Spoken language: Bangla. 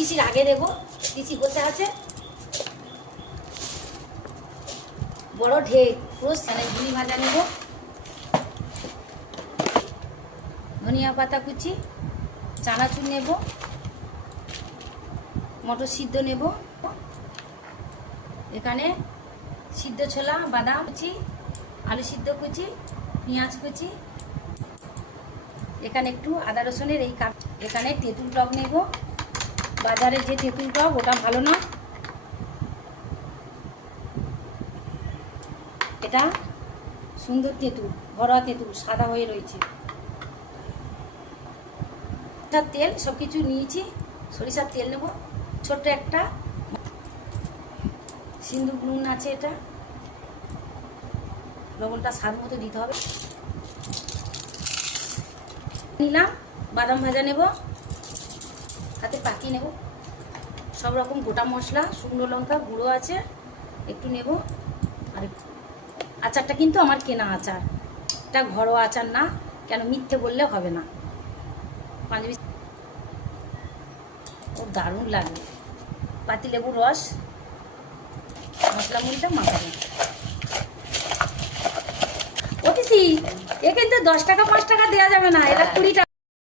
তিসির আগে দেবো, তিসি বসে আছে বড় ঢেক পুরো ঝুড়ি ভাজা নেব, ধনিয়া পাতা কুচি, চানাচুর নেব, মটর সিদ্ধ নেব, এখানে সিদ্ধ ছোলা বাদাম কুচি, আলু সিদ্ধ কুচি, পেঁয়াজ কুচি, এখানে একটু আদা রসুনের এই কাপ, এখানে তেঁতুল টক নেব, বাজারের যে তেঁতুল টক ওটা ভালো না, এটা সুন্দর তেঁতুল, ঘরোয়া তেঁতুল, সাদা হয়ে রয়েছে। তেল সব কিছু নিয়েছি, সরিষার তেল নেব, ছোট্ট একটা সিন্দুর নুন আছে, এটা লবণটা স্বাদ মতো দিতে হবে। নিলাম বাদাম ভাজা নেব, হাতে পাকিয়ে নেব, সব রকম গোটা মশলা, শুকনো লঙ্কা গুঁড়ো আছে একটু নেব। আর আচারটা কিন্তু আমার কেনা আচার, এটা ঘরোয়া আচার না, কেন মিথ্যে বললে হবে না। পাঞ্জাবি ও দারুণ লাগবে। পাতিলেবুর রস, মশলা মুড়িটা মাখাবো। ও পিসি, এ কিন্তু 10 টাকা 5 টাকা দেওয়া যাবে না, এটা 20 টাকা।